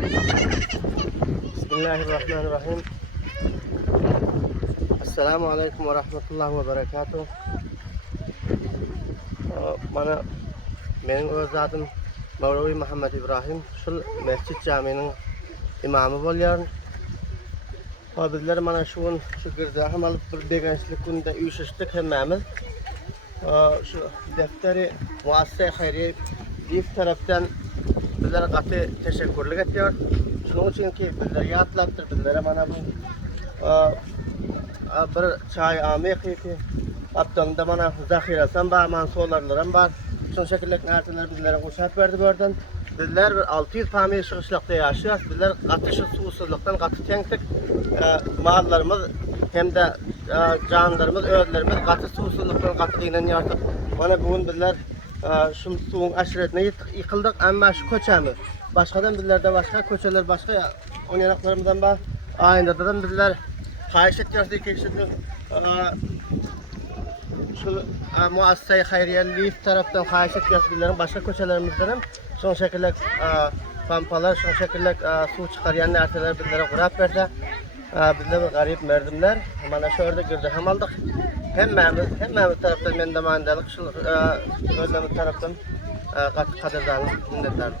Bismillahirrahmanirrahim. Assalamu alaikum ve rahmetullahi ve berekatuhu. Bana benim öz adım Mevlevi Muhammed İbrahim. Şu Mescid Camii'nin imamı bolýar. Ha bizler mana şuun şu girdahym alıp bir begençlik günde üýşeşdik hemmemiz. Aa, Şu defteri muassese hayriye bir taraftan bizlere katı teşekkürlük ediyor. Şunun için ki bizler yatlattır bizlere mana bu aa, bir çay amek ki Aptanda mana zahiresen var, man solarlarım var. Şun şekilde narsalar bizlere koşap verdi buradan. Bizler bir 600 fami şıkışlıkta yaşıyoruz. Bizler katışı susuzluktan katı tenktik. E, mallarımız hem de e, canlarımız, öğütlerimiz katı susuzluktan katı dinen yardık. Bana bugün bizler aşiretine yık- yıkıldık ama şu köçemi. Başkadan bizlerde başka köçeler başka ya. On yanaklarımızdan var. Aynı da bizler Kayış ediyoruz diye keşfettik. şu e, muassese hayriyeli taraftan hayiş etkilerin başka köçelerimizden son şekilde e, pampalar, son şekilde e, su çıkaryan nerteler bizlere kurap verdi. E, bizde bir garip merdimler. Mana şu orada girdi hem aldık. Hem memiz, hem memiz taraftan men de mandalık şu e, gözlemi taraftan e, kadirdanlık minnettarlık.